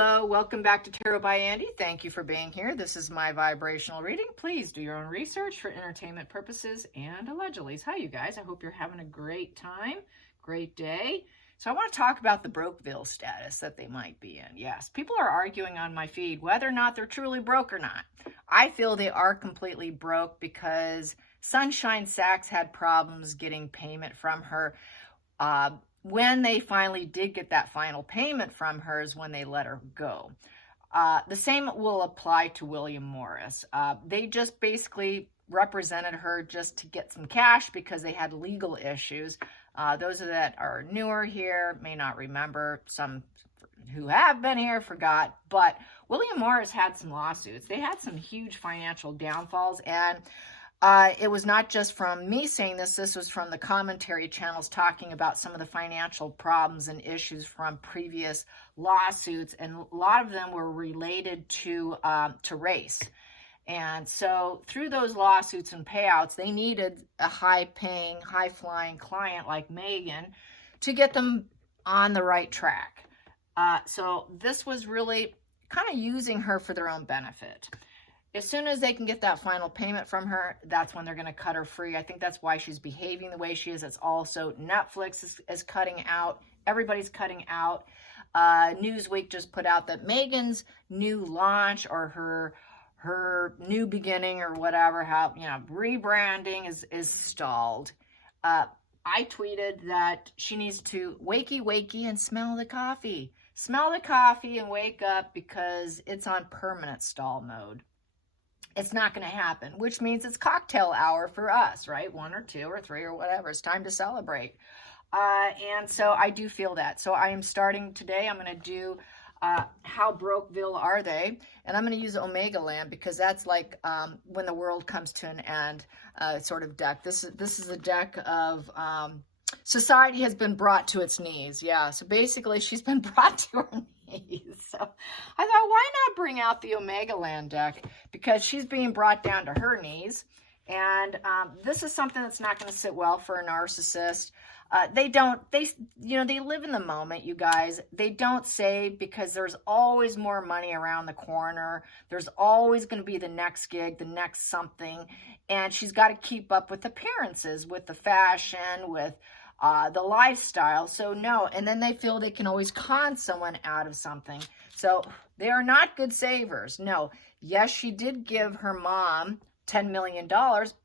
Hello, welcome back to Tarot by Andy. Thank you for being here. This is my vibrational reading. Please do your own research for entertainment purposes and allegedly. Hi, you guys. I hope you're having a great time, great day. So I want to talk about the Brokeville status that they might be in. Yes, people are arguing on my feed whether or not they're truly broke or not. I feel they are completely broke because Sunshine Sachs had problems getting payment from her. When they finally did get that final payment from her is when they let her go. The same will apply to William Morris. They just basically represented her just to get some cash because they had legal issues. Those that are newer here may not remember. Some who have been here forgot. But William Morris had some lawsuits. They had some huge financial downfalls, and it was not just from me saying this. This was from the commentary channels talking about some of the financial problems and issues from previous lawsuits, and a lot of them were related to race. And so through those lawsuits and payouts, they needed a high-paying, high-flying client like Megan to get them on the right track. So this was really kind of using her for their own benefit. As soon as they can get that final payment from her, that's when they're going to cut her free. I think that's why she's behaving the way she is. It's also Netflix is cutting out. Everybody's cutting out. Newsweek just put out that Megan's new launch or her new beginning or whatever, rebranding is stalled. I tweeted that she needs to wakey and smell the coffee. Smell the coffee and wake up because it's on permanent stall mode. It's not going to happen, which means it's cocktail hour for us, right? 1 or 2 or 3 or whatever. It's time to celebrate. And so I do feel that. So I am starting today. I'm going to do how Brokeville are they? And I'm going to use Omega Land because that's like when the world comes to an end sort of deck. This is a deck of society has been brought to its knees. Yeah, so basically she's been brought to her knees. So I thought, why not bring out the Omega Land deck? Because she's being brought down to her knees. And this is something that's not going to sit well for a narcissist. They live in the moment, you guys. They don't save because there's always more money around the corner. There's always going to be the next gig, the next something. And she's got to keep up with appearances, with the fashion, with the lifestyle. So no, and then they feel they can always con someone out of something. So they are not good savers. No, yes, she did give her mom $10 million,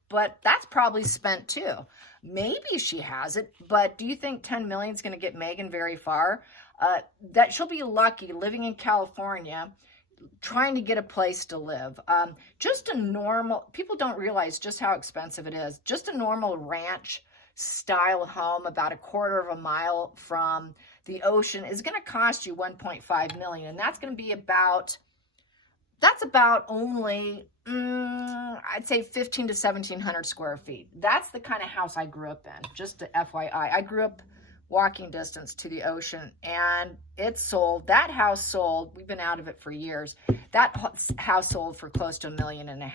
but that's probably spent too. Maybe she has it, but do you think 10 million is going to get Megan very far? That she'll be lucky living in California, trying to get a place to live. Just a normal, people don't realize just how expensive it is. Just a normal ranch style home about a quarter of a mile from the ocean is going to cost you 1.5 million. And that's going to be about only, I'd say 15 to 1700 square feet. That's the kind of house I grew up in. Just to FYI, I grew up walking distance to the ocean, and it sold. That house sold. We've been out of it for years. That house sold for close to $1.5 million.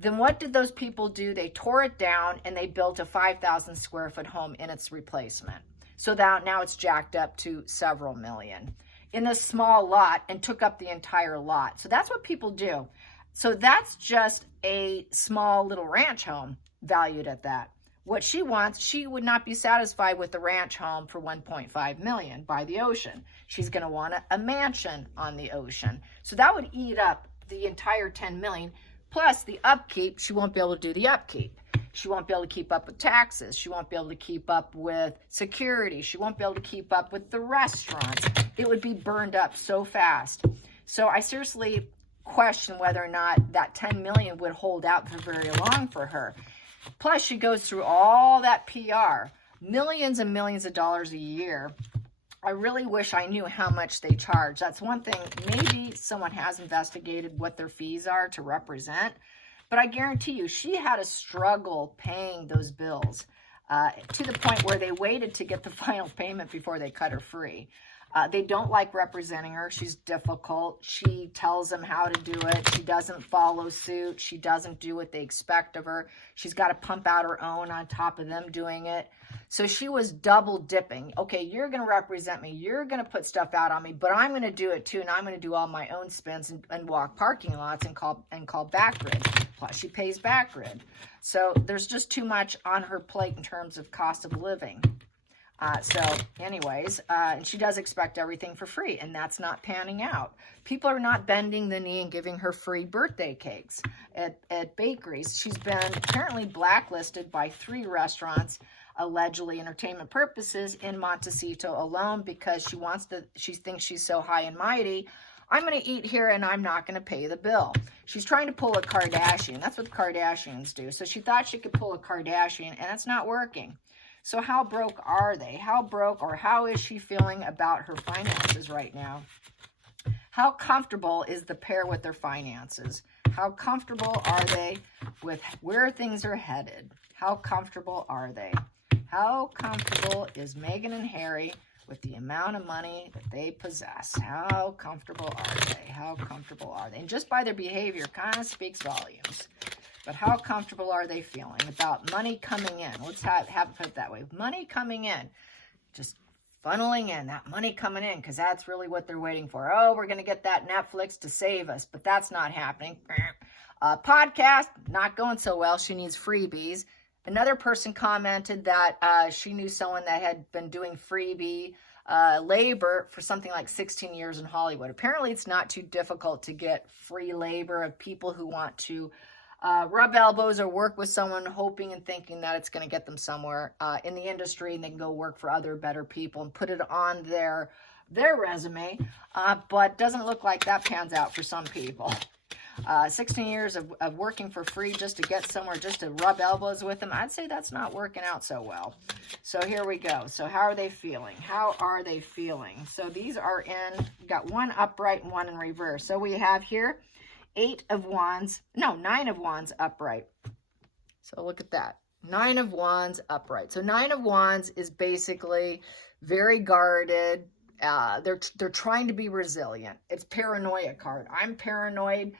Then what did those people do? They tore it down and they built a 5,000 square foot home in its replacement. So that now it's jacked up to several million in a small lot and took up the entire lot. So that's what people do. So that's just a small little ranch home valued at that. What she wants, she would not be satisfied with the ranch home for 1.5 million by the ocean. She's going to want a mansion on the ocean. So that would eat up the entire 10 million. Plus the upkeep, she won't be able to do the upkeep. She won't be able to keep up with taxes. She won't be able to keep up with security. She won't be able to keep up with the restaurants. It would be burned up so fast. So I seriously question whether or not that 10 million would hold out for very long for her. Plus she goes through all that PR, millions and millions of dollars a year. I really wish I knew how much they charge. That's one thing. Maybe someone has investigated what their fees are to represent, but I guarantee you she had a struggle paying those bills to the point where they waited to get the final payment before they cut her free. They don't like representing her. She's difficult. She tells them how to do it. She doesn't follow suit. She doesn't do what they expect of her. She's got to pump out her own on top of them doing it. So she was double dipping. Okay, you're going to represent me. You're going to put stuff out on me, but I'm going to do it too. And I'm going to do all my own spins and walk parking lots and call back grid. Plus she pays back grid. So there's just too much on her plate in terms of cost of living. So anyways, and she does expect everything for free, and that's not panning out. People are not bending the knee and giving her free birthday cakes at bakeries. She's been apparently blacklisted by 3 restaurants, allegedly entertainment purposes, in Montecito alone, because she thinks she's so high and mighty. I'm going to eat here and I'm not going to pay the bill. She's trying to pull a Kardashian. That's what Kardashians do. So she thought she could pull a Kardashian, and it's not working. So how broke are they? How broke, or how is she feeling about her finances right now? How comfortable is the pair with their finances? How comfortable are they with where things are headed? How comfortable are they? How comfortable is Meghan and Harry with the amount of money that they possess? How comfortable are they? How comfortable are they? And just by their behavior kind of speaks volumes. But how comfortable are they feeling about money coming in? Let's have it put it that way. Money coming in. Just funneling in, that money coming in, because that's really what they're waiting for. Oh, we're going to get that Netflix to save us, but that's not happening. Podcast, not going so well. She needs freebies. Another person commented that she knew someone that had been doing freebie labor for something like 16 years in Hollywood. Apparently, it's not too difficult to get free labor of people who want to rub elbows or work with someone, hoping and thinking that it's going to get them somewhere in the industry, and they can go work for other better people and put it on their resume. But doesn't look like that pans out for some people. 16 years of working for free just to get somewhere, just to rub elbows with them. I'd say that's not working out so well. So here we go. So how are they feeling? How are they feeling? So these are in, got one upright and one in reverse. So we have here 9 of Wands upright. So look at that. 9 of Wands upright. So 9 of Wands is basically very guarded. They're trying to be resilient. It's paranoia card. I'm paranoid.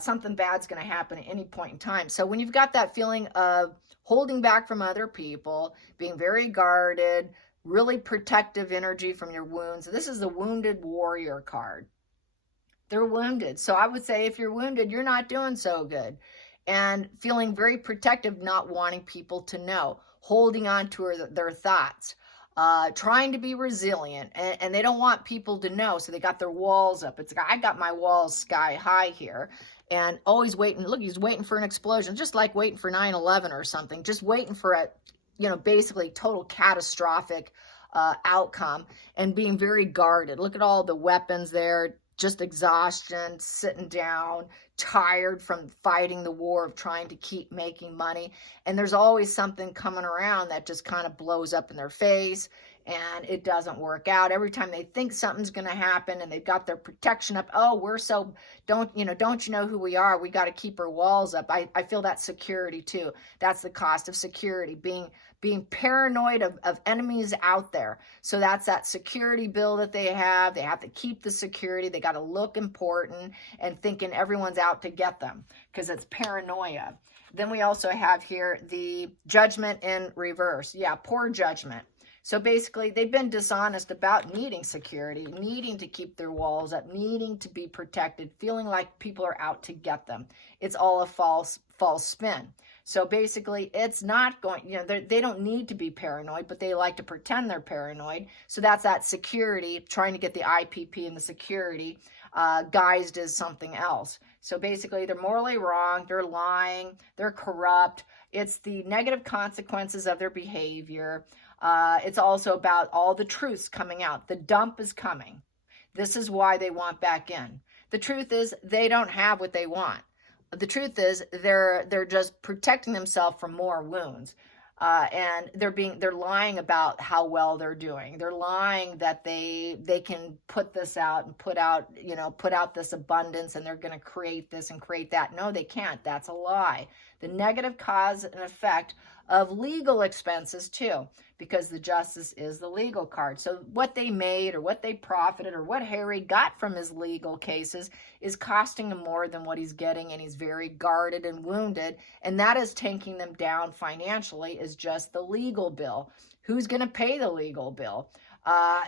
Something bad's going to happen at any point in time. So when you've got that feeling of holding back from other people, being very guarded, really protective energy from your wounds. This is the wounded warrior card. They're wounded. So I would say if you're wounded, you're not doing so good. And feeling very protective, not wanting people to know, holding on to their thoughts, trying to be resilient, and they don't want people to know. So they got their walls up. I got my walls sky high here, and always waiting. Look, he's waiting for an explosion, just like waiting for 9/11 or something, just waiting for a, basically total catastrophic outcome, and being very guarded. Look at all the weapons there. Just exhaustion, sitting down, tired from fighting the war of trying to keep making money. And there's always something coming around that just kind of blows up in their face, and it doesn't work out. Every time they think something's going to happen and they've got their protection up, don't you know who we are? We got to keep our walls up. I feel that security too. That's the cost of security, being paranoid of enemies out there. So that's that security bill that they have. They have to keep the security. They got to look important and thinking everyone's out to get them because it's paranoia. Then we also have here the Judgment in reverse. Yeah, poor judgment. So basically, they've been dishonest about needing security, needing to keep their walls up, needing to be protected, feeling like people are out to get them. It's all a false spin. So basically, it's not going, they don't need to be paranoid, but they like to pretend they're paranoid. So that's that security, trying to get the IPP and the security guised as something else. So basically, they're morally wrong, they're lying, they're corrupt. It's the negative consequences of their behavior. It's also about all the truths coming out. The dump is coming. This is why they want back in. The truth is they don't have what they want. The truth is they're just protecting themselves from more wounds. And they're lying about how well they're doing. They're lying that they can put this out and put out this abundance, and they're going to create this and create that. No, they can't. That's a lie. The negative cause and effect of legal expenses too, because the Justice is the legal card. So what they made or what they profited or what Harry got from his legal cases is costing him more than what he's getting, and he's very guarded and wounded, and that is taking them down financially, is just the legal bill. Who's going to pay the legal bill?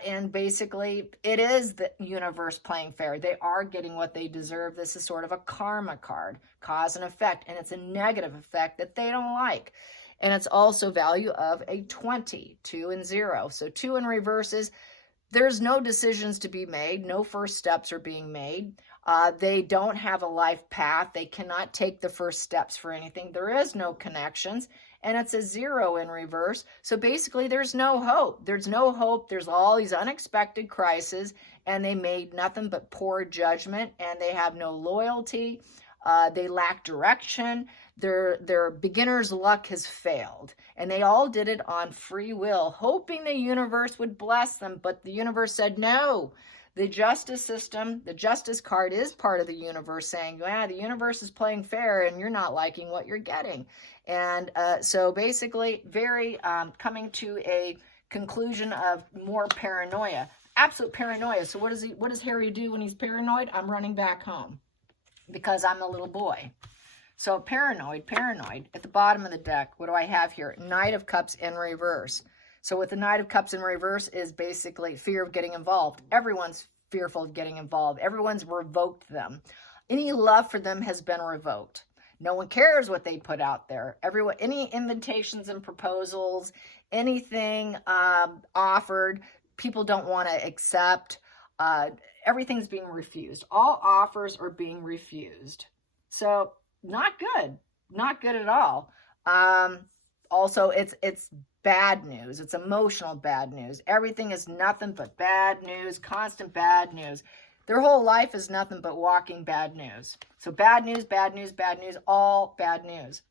And basically, it is the universe playing fair. They are getting what they deserve. This is sort of a karma card, cause and effect, and it's a negative effect that they don't like. And it's also value of a 20, 2 and 0. So 2 in reverse is there's no decisions to be made. No first steps are being made. They don't have a life path. They cannot take the first steps for anything. There is no connections. And it's a 0 in reverse. So basically, there's no hope. There's no hope. There's all these unexpected crises, and they made nothing but poor judgment, and they have no loyalty. They lack direction. Their beginner's luck has failed, and they all did it on free will, hoping the universe would bless them, but the universe said no. The justice system, the justice card is part of the universe saying, yeah, the universe is playing fair and you're not liking what you're getting. And so basically very coming to a conclusion of more paranoia, absolute paranoia. So what does Harry do when he's paranoid? I'm running back home because I'm a little boy. So paranoid. At the bottom of the deck, what do I have here? Knight of Cups in reverse. So with the Knight of Cups in reverse is basically fear of getting involved. Everyone's fearful of getting involved. Everyone's revoked them. Any love for them has been revoked. No one cares what they put out there. Any invitations and proposals, anything offered, people don't want to accept. Everything's being refused. All offers are being refused. So not good. Not good at all. Also, it's bad news. It's emotional bad news. Everything is nothing but bad news, constant bad news. Their whole life is nothing but walking bad news. So bad news, bad news, bad news, all bad news.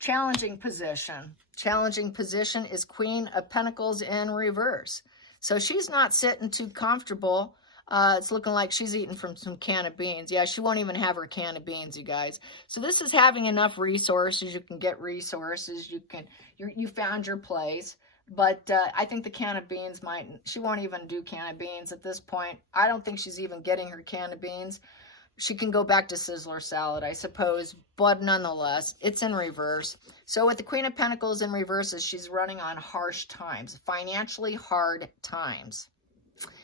Challenging position. Challenging position is Queen of Pentacles in reverse. So she's not sitting too comfortable. It's looking like she's eating from some can of beans. Yeah, she won't even have her can of beans, you guys. So this is having enough resources. You can get resources. You found your place. But I think the can of beans she won't even do can of beans at this point. I don't think she's even getting her can of beans. She can go back to Sizzler salad, I suppose. But nonetheless, it's in reverse. So with the Queen of Pentacles in reverse, she's running on harsh times, financially hard times.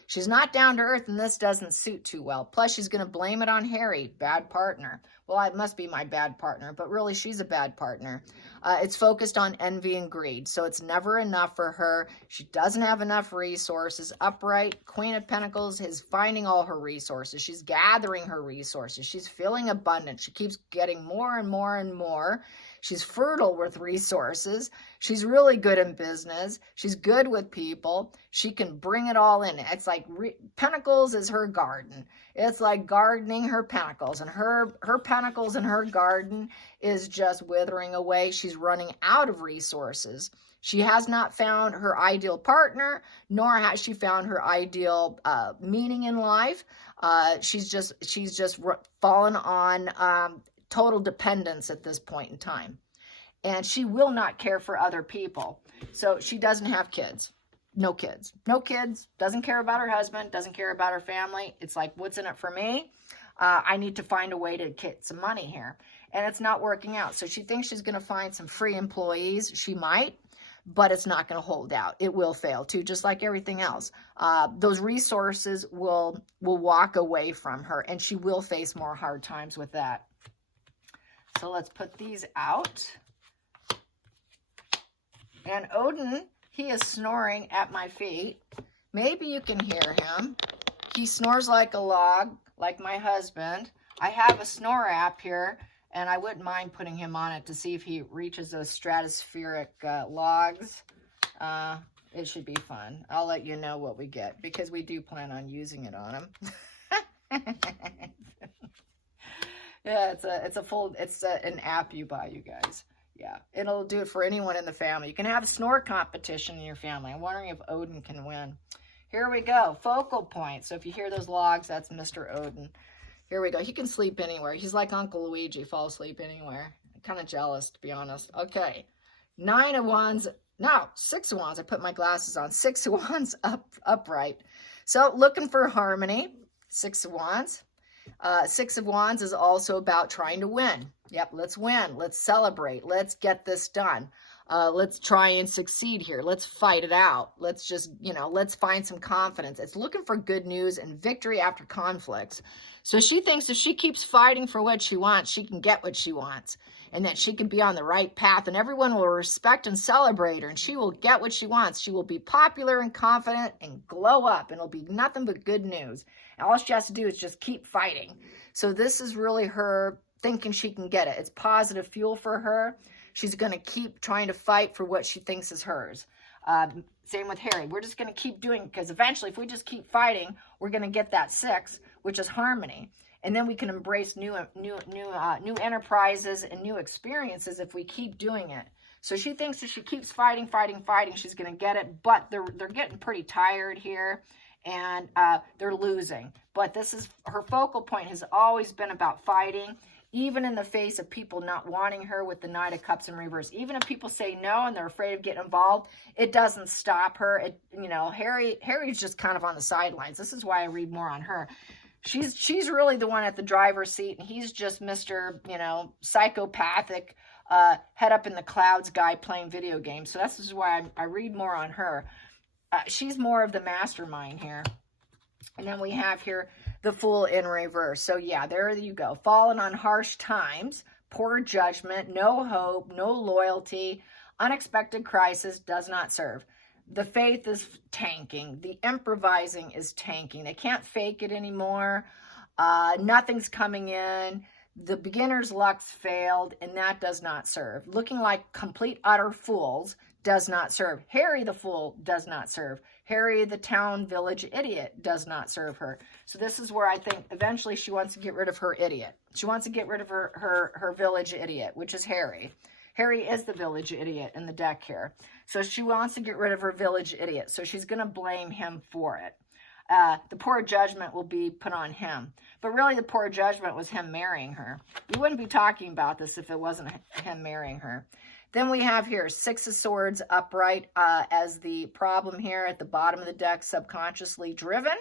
She's not down to earth, and this doesn't suit too well. Plus, she's going to blame it on Harry, bad partner. Well, it must be my bad partner, but really, she's a bad partner. It's focused on envy and greed, so it's never enough for her. She doesn't have enough resources. Upright, Queen of Pentacles is finding all her resources. She's gathering her resources. She's feeling abundant. She keeps getting more and more and more. She's fertile with resources. She's really good in business. She's good with people. She can bring it all in. It's like Pentacles is her garden. It's like gardening her pentacles. And her pentacles in her garden is just withering away. She's running out of resources. She has not found her ideal partner, nor has she found her ideal meaning in life. She's just fallen on total dependence at this point in time. And she will not care for other people. So she doesn't have kids. No kids. No kids. Doesn't care about her husband. Doesn't care about her family. It's like, what's in it for me? I need to find a way to get some money here. And it's not working out. So she thinks she's going to find some free employees. She might, but it's not going to hold out. It will fail too, just like everything else. Those resources will walk away from her, and she will face more hard times with that. So let's put these out. And Odin, he is snoring at my feet. Maybe you can hear him. He snores like a log, like my husband. I have a snore app here, and I wouldn't mind putting him on it to see if he reaches those stratospheric logs. It should be fun. I'll let you know what we get, because we do plan on using it on him. Yeah, it's an app you buy, you guys. Yeah, it'll do it for anyone in the family. You can have a snore competition in your family. I'm wondering if Odin can win. Here we go, focal point. So if you hear those logs, that's Mr. Odin. Here we go. He can sleep anywhere. He's like Uncle Luigi, fall asleep anywhere. I'm kind of jealous, to be honest. Okay, Nine of Wands, no, Six of Wands. I put my glasses on. Six of Wands upright. So looking for harmony, Six of Wands. Six of Wands is also about trying to win. Yep, let's win. Let's celebrate. Let's get this done. Let's try and succeed here. Let's fight it out. Let's just, let's find some confidence. It's looking for good news and victory after conflicts. So she thinks if she keeps fighting for what she wants, she can get what she wants, and that she can be on the right path, and everyone will respect and celebrate her, and she will get what she wants. She will be popular and confident and glow up, and it'll be nothing but good news. And all she has to do is just keep fighting. So this is really her thinking she can get it. It's positive fuel for her. She's going to keep trying to fight for what she thinks is hers. Same with Harry. We're just going to keep doing it, because eventually if we just keep fighting, we're going to get that 6, which is harmony. And then we can embrace new enterprises and new experiences if we keep doing it. So she thinks if she keeps fighting, she's going to get it. But they're getting pretty tired here, and they're losing. But this is her focal point, has always been about fighting, even in the face of people not wanting her with the Knight of Cups in reverse. Even if people say no and they're afraid of getting involved, it doesn't stop her. Harry's just kind of on the sidelines. This is why I read more on her. She's really the one at the driver's seat, and he's just Mr., psychopathic, head up in the clouds guy playing video games. So this is why I read more on her. She's more of the mastermind here. And then we have here the Fool in reverse. So yeah, there you go. Fallen on harsh times, poor judgment, no hope, no loyalty, unexpected crisis, does not serve. The faith is tanking. The improvising is tanking. They can't fake it anymore. Nothing's coming in. The beginner's luck's failed, and that does not serve. Looking like complete, utter fools does not serve. Harry the Fool does not serve. Harry the town village idiot does not serve her. So this is where I think eventually she wants to get rid of her idiot. She wants to get rid of her village idiot, which is Harry. Harry is the village idiot in the deck here. So she wants to get rid of her village idiot. So she's going to blame him for it. The poor judgment will be put on him. But really the poor judgment was him marrying her. We wouldn't be talking about this if it wasn't him marrying her. Then we have here Six of Swords upright as the problem here at the bottom of the deck, subconsciously driven,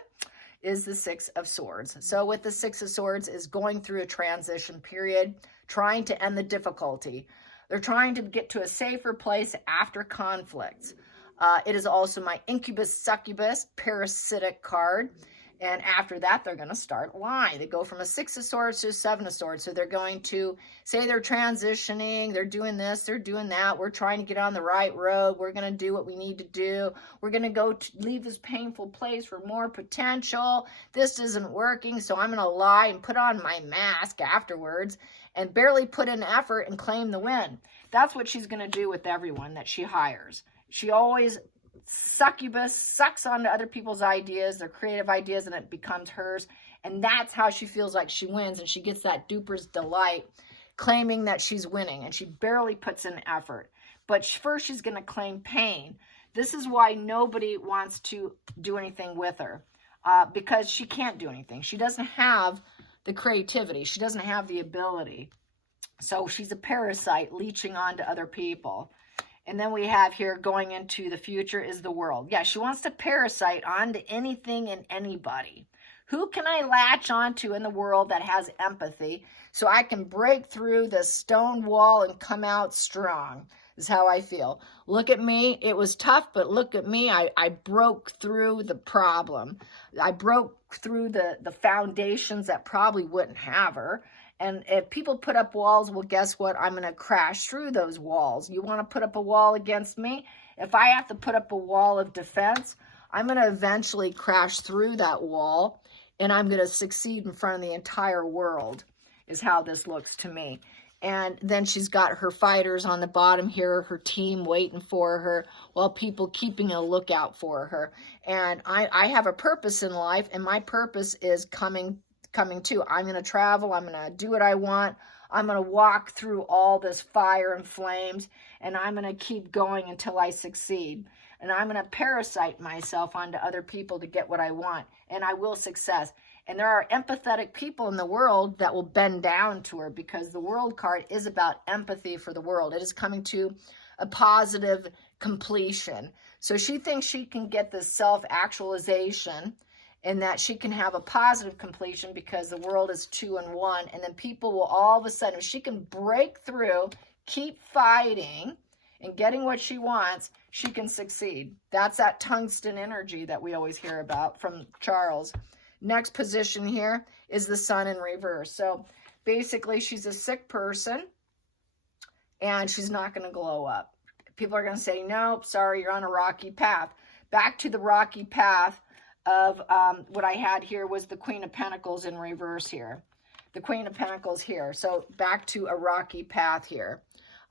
is the Six of Swords. So with the Six of Swords is going through a transition period, trying to end the difficulty. They're trying to get to a safer place after conflicts. It is also my incubus, succubus, parasitic card. And after that, they're going to start lying. They go from a Six of Swords to a Seven of Swords. So they're going to say they're transitioning, they're doing this, they're doing that. We're trying to get on the right road. We're going to do what we need to do. We're going to go leave this painful place for more potential. This isn't working, so I'm going to lie and put on my mask afterwards and barely put in effort and claim the win. That's what she's going to do with everyone that she hires. She always succubus, sucks onto other people's ideas, their creative ideas, and it becomes hers. And that's how she feels like she wins, and she gets that duper's delight, claiming that she's winning, and she barely puts in effort. But first she's going to claim pain. This is why nobody wants to do anything with her, because she can't do anything. She doesn't have the creativity. She doesn't have the ability. So she's a parasite leeching onto other people. And then we have here going into the future is the world. Yeah, she wants to parasite onto anything and anybody. Who can I latch onto in the world that has empathy so I can break through the stone wall and come out strong? Is how I feel. Look at me. It was tough, but look at me. I broke through the problem. I broke through the foundations that probably wouldn't have her. And if people put up walls, well, guess what? I'm going to crash through those walls. You want to put up a wall against me? If I have to put up a wall of defense, I'm going to eventually crash through that wall, and I'm going to succeed in front of the entire world, is how this looks to me. And then she's got her fighters on the bottom here, her team waiting for her, while people keeping a lookout for her. And I have a purpose in life, and my purpose is coming to. I'm going to travel. I'm going to do what I want. I'm going to walk through all this fire and flames, and I'm going to keep going until I succeed. And I'm going to parasite myself onto other people to get what I want, and I will success. And there are empathetic people in the world that will bend down to her, because the World card is about empathy for the world. It is coming to a positive completion. So she thinks she can get this self-actualization and that she can have a positive completion because the world is 2 and 1. And then people will all of a sudden, if she can break through, keep fighting and getting what she wants, she can succeed. That's that tungsten energy that we always hear about from Charles. Next position here is the sun in reverse. So basically she's a sick person and she's not going to glow up. People are going to say, nope, sorry, you're on a rocky path. Back to the rocky path of what I had here was the Queen of Pentacles in reverse here. The Queen of Pentacles here. So back to a rocky path here.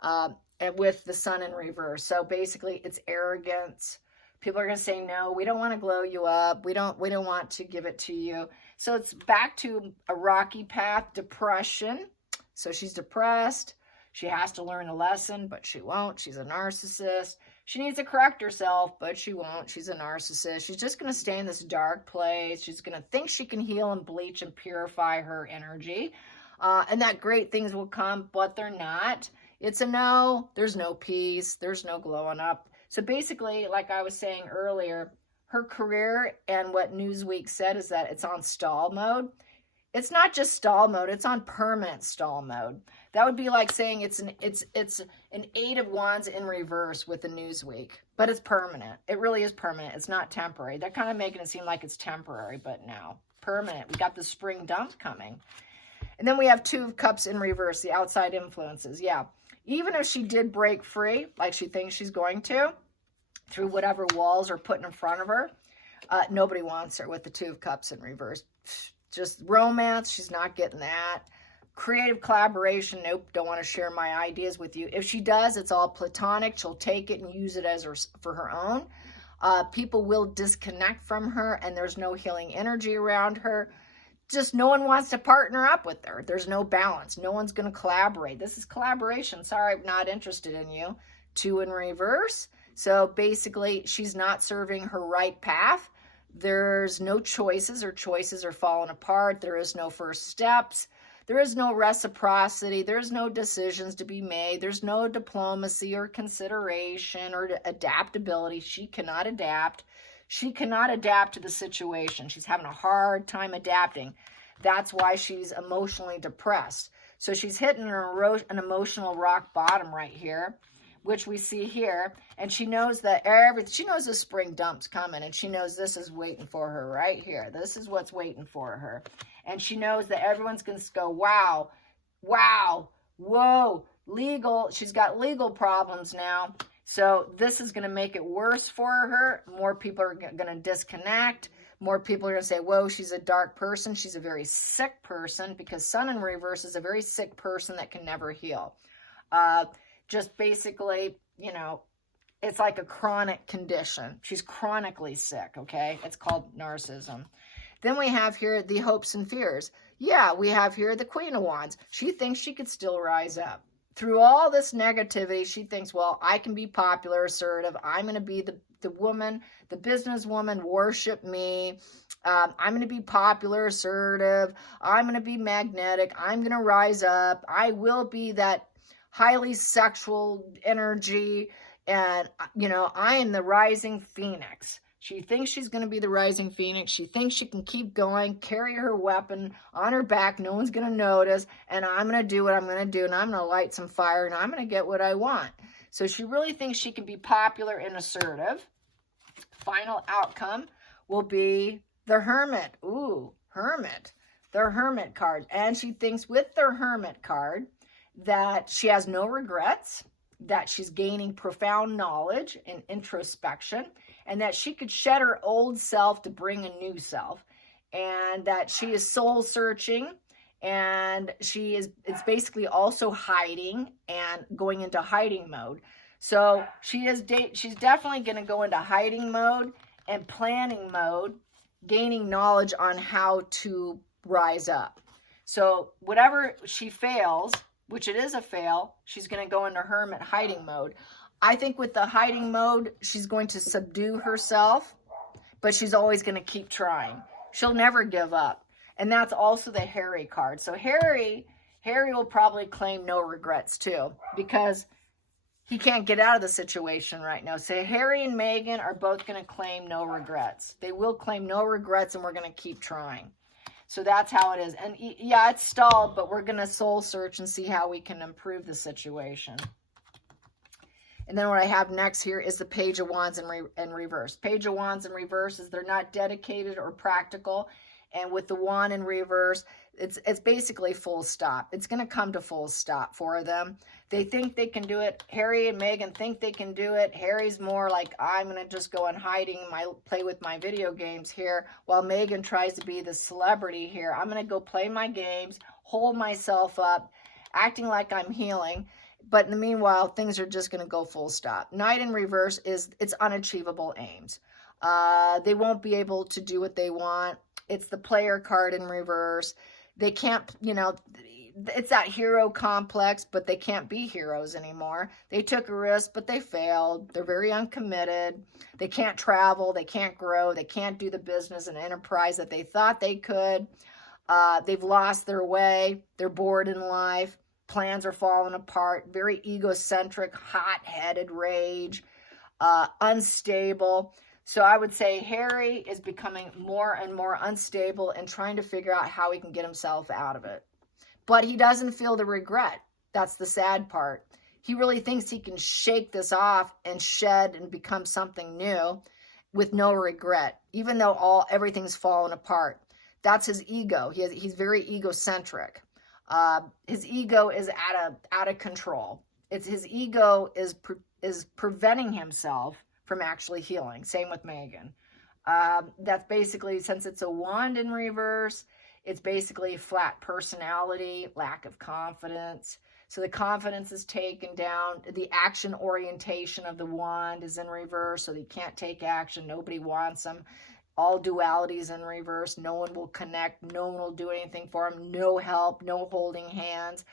And with the sun in reverse. So basically it's arrogance. People are going to say, no, we don't want to glow you up. We don't want to give it to you. So it's back to a rocky path, depression. So she's depressed. She has to learn a lesson, but she won't. She's a narcissist. She needs to correct herself, but she won't. She's a narcissist. She's just going to stay in this dark place. She's going to think she can heal and bleach and purify her energy. And that great things will come, but they're not. It's a no. There's no peace. There's no glowing up. So basically, like I was saying earlier, her career and what Newsweek said is that it's on stall mode. It's not just stall mode. It's on permanent stall mode. That would be like saying it's an 8 of Wands in reverse with the Newsweek, but it's permanent. It really is permanent. It's not temporary. They're kind of making it seem like it's temporary, but no, permanent. We got the spring dump coming. And then we have 2 of Cups in reverse, the outside influences. Yeah. Even if she did break free, like she thinks she's going to, through whatever walls are put in front of her, nobody wants her with the 2 of Cups in reverse. Just romance, she's not getting that. Creative collaboration, nope, don't want to share my ideas with you. If she does, it's all platonic. She'll take it and use it as for her own. People will disconnect from her, and there's no healing energy around her. Just no one wants to partner up with her. There's no balance. No one's going to collaborate. This is collaboration. Sorry, I'm not interested in you. 2 in reverse. So basically, she's not serving her right path. There's no choices. Her choices are falling apart. There is no first steps. There is no reciprocity. There's no decisions to be made. There's no diplomacy or consideration or adaptability. She cannot adapt. She cannot adapt to the situation. She's having a hard time adapting. That's why she's emotionally depressed. So she's hitting an emotional rock bottom right here, which we see here. And she knows that she knows the spring dump's coming, and she knows this is waiting for her right here. This is what's waiting for her. And she knows that everyone's going to go, wow, wow, whoa, legal. She's got legal problems now. So this is going to make it worse for her. More people are going to disconnect. More people are going to say, whoa, she's a dark person. She's a very sick person, because sun in reverse is a very sick person that can never heal. Just basically, you know, it's like a chronic condition. She's chronically sick, okay? It's called narcissism. Then we have here the hopes and fears. Yeah, we have here the Queen of Wands. She thinks she could still rise up. Through all this negativity, she thinks, well, I can be popular, assertive. I'm going to be the woman, the businesswoman, worship me. I'm going to be popular, assertive. I'm going to be magnetic. I'm going to rise up. I will be that highly sexual energy. And, you know, I am the rising phoenix. She thinks she's going to be the rising phoenix. She thinks she can keep going, carry her weapon on her back. No one's going to notice. And I'm going to do what I'm going to do. And I'm going to light some fire. And I'm going to get what I want. So she really thinks she can be popular and assertive. Final outcome will be the Hermit. Ooh, Hermit. The Hermit card. And she thinks with the Hermit card that she has no regrets, that she's gaining profound knowledge and introspection, and that she could shed her old self to bring a new self, and that she is soul searching, and it's basically also hiding and going into hiding mode. So she's definitely going to go into hiding mode and planning mode, gaining knowledge on how to rise up. So whatever she fails, which it is a fail, she's going to go into hermit hiding mode. I think with the hiding mode, she's going to subdue herself, but she's always going to keep trying. She'll never give up. And that's also the Harry card. So Harry will probably claim no regrets too, because he can't get out of the situation right now. So Harry and Meghan are both going to claim no regrets. They will claim no regrets, and we're going to keep trying. So that's how it is. And yeah, it's stalled, but we're going to soul search and see how we can improve the situation. And then what I have next here is the Page of Wands in reverse. Page of Wands in reverse is they're not dedicated or practical. And with the wand in reverse, it's basically full stop. It's going to come to full stop for them. They think they can do it. Harry and Meghan think they can do it. Harry's more like, I'm going to just go in hiding, play with my video games here, while Meghan tries to be the celebrity here. I'm going to go play my games, hold myself up, acting like I'm healing. But in the meanwhile, things are just going to go full stop. Knight in reverse it's unachievable aims. They won't be able to do what they want. It's the player card in reverse. They can't, it's that hero complex, but they can't be heroes anymore. They took a risk, but they failed. They're very uncommitted. They can't travel. They can't grow. They can't do the business and enterprise that they thought they could. They've lost their way. They're bored in life. Plans are falling apart. Very egocentric, hot-headed rage, unstable. So I would say Harry is becoming more and more unstable and trying to figure out how he can get himself out of it. But he doesn't feel the regret. That's the sad part. He really thinks he can shake this off and shed and become something new with no regret, even though everything's fallen apart. That's his ego. He's very egocentric. His ego is out of control. His ego is preventing himself from actually healing. Same with Meghan. That's basically, since it's a wand in reverse, it's basically flat personality, lack of confidence. So the confidence is taken down. The action orientation of the wand is in reverse, so they can't take action. Nobody wants them. All dualities in reverse. No one will connect. No one will do anything for them. No help. No holding hands.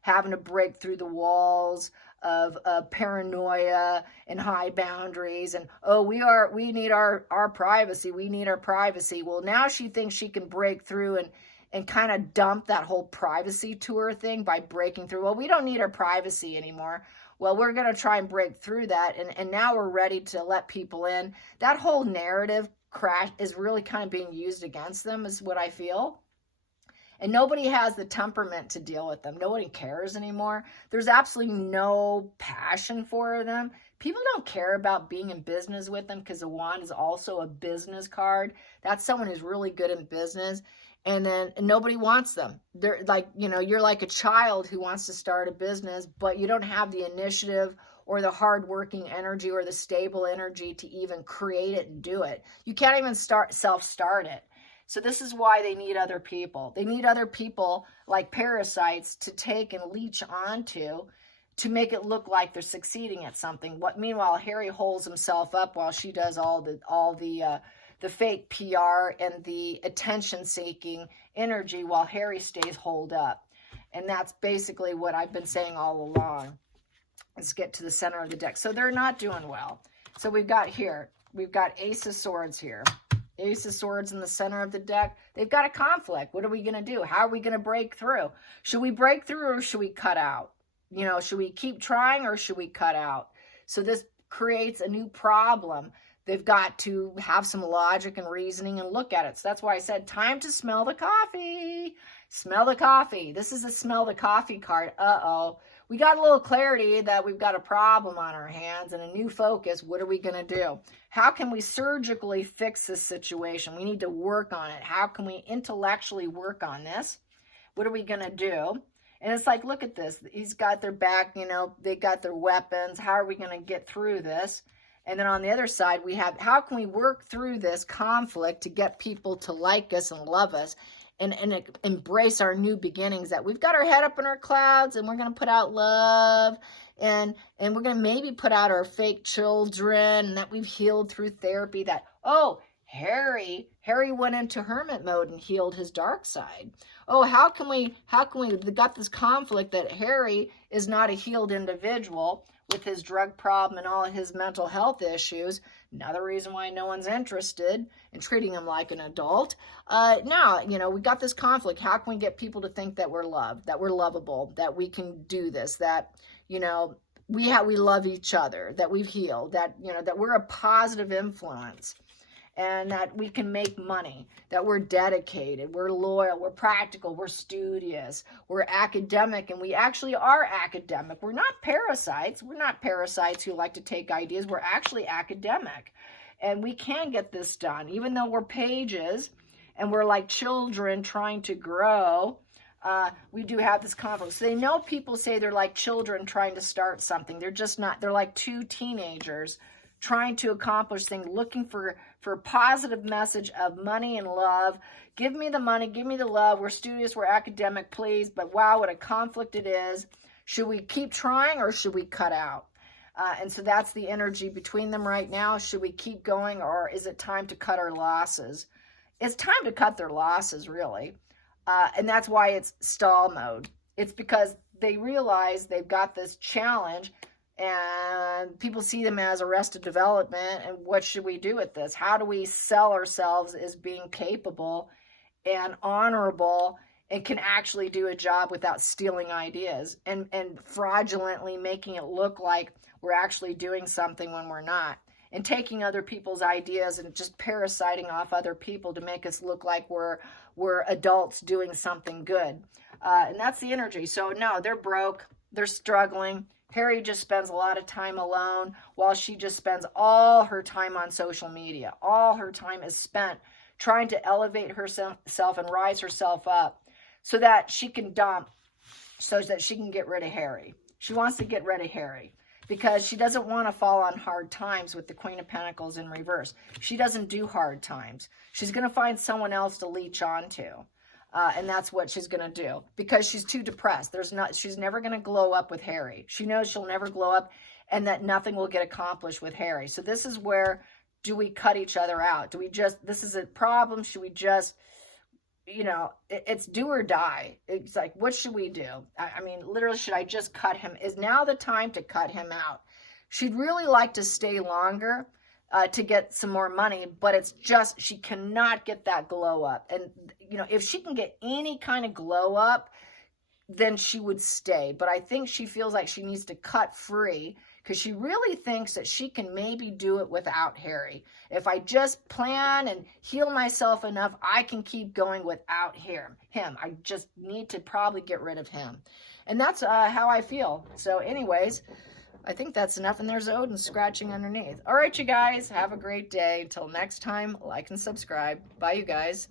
Having to break through the walls of paranoia and high boundaries. And, oh, we need our privacy. We need our privacy. Well, now she thinks she can break through and kind of dump that whole privacy tour thing by breaking through. Well, we don't need our privacy anymore. Well, we're going to try and break through that. And now we're ready to let people in. That whole narrative crash is really kind of being used against them, is what I feel. And nobody has the temperament to deal with them. Nobody cares anymore. There's absolutely no passion for them. People don't care about being in business with them because the wand is also a business card. That's someone who's really good in business. And then nobody wants them. They're like, you're like a child who wants to start a business, but you don't have the initiative or the hardworking energy or the stable energy to even create it and do it. You can't even self-start it. So this is why they need other people. They need other people like parasites to take and leech onto to make it look like they're succeeding at something. Meanwhile, Harry holds himself up while she does all the fake PR and the attention-seeking energy while Harry stays holed up. And that's basically what I've been saying all along. Let's get to the center of the deck. So they're not doing well. So we've got Ace of Swords here. Ace of Swords in the center of the deck. They've got a conflict. What are we going to do? How are we going to break through? Should we break through or should we cut out? Should we keep trying or should we cut out? So this creates a new problem. They've got to have some logic and reasoning and look at it. So that's why I said, time to smell the coffee. Smell the coffee. This is a smell the coffee card. Uh-oh. We got a little clarity that we've got a problem on our hands and a new focus. What are we going to do? How can we surgically fix this situation? We need to work on it. How can we intellectually work on this? What are we going to do? And it's like, look at this. He's got their back, they got their weapons. How are we going to get through this? And then on the other side, we have, how can we work through this conflict to get people to like us and love us and embrace our new beginnings, that we've got our head up in our clouds and we're going to put out love and we're going to maybe put out our fake children, and that we've healed through therapy, that, oh, Harry went into hermit mode and healed his dark side. Oh, how can we got this conflict that Harry is not a healed individual with his drug problem and all his mental health issues. Another reason why no one's interested in treating him like an adult. Now, we got this conflict. How can we get people to think that we're loved, that we're lovable, that we can do this, that, we love each other, that we've healed, that, you know, that we're a positive influence, and that we can make money, that we're dedicated, we're loyal, we're practical, we're studious, we're academic, and we actually are academic. We're not parasites. We're not parasites who like to take ideas. We're actually academic, and we can get this done, even though we're pages and we're like children trying to grow. We do have this conflict. So they know people say they're like children trying to start something. They're just not. They're like two teenagers trying to accomplish things, looking for a positive message of money and love. Give me the money, give me the love. We're studious, we're academic, please. But wow, what a conflict it is. Should we keep trying or should we cut out? And so that's the energy between them right now. Should we keep going, or is it time to cut our losses? It's time to cut their losses, really. And that's why it's stall mode. It's because they realize they've got this challenge, and people see them as arrested development. And what should we do with this? How do we sell ourselves as being capable and honorable and can actually do a job without stealing ideas and fraudulently making it look like we're actually doing something when we're not, and taking other people's ideas and just parasiting off other people to make us look like we're adults doing something good. And that's the energy. So no, they're broke. They're struggling. Harry just spends a lot of time alone, while she just spends all her time on social media. All her time is spent trying to elevate herself and rise herself up so that she can dump, so that she can get rid of Harry. She wants to get rid of Harry because she doesn't want to fall on hard times with the Queen of Pentacles in reverse. She doesn't do hard times. She's going to find someone else to leech onto. And that's what she's going to do, because she's too depressed. She's never going to glow up with Harry. She knows she'll never glow up and that nothing will get accomplished with Harry. So this is where, do we cut each other out? Do we just, this is a problem. Should we just, you know, it's do or die. It's like, what should we do? I mean, literally, should I just cut him? Is now the time to cut him out? She'd really like to stay longer, to get some more money, but it's just, she cannot get that glow up. And, you know, if she can get any kind of glow up, then she would stay. But I think she feels like she needs to cut free, because she really thinks that she can maybe do it without Harry. If I just plan and heal myself enough, I can keep going without him. I just need to probably get rid of him. And that's how I feel. So anyways, I think that's enough. And there's Odin scratching underneath. All right, you guys, have a great day. Until next time, like and subscribe. Bye, you guys.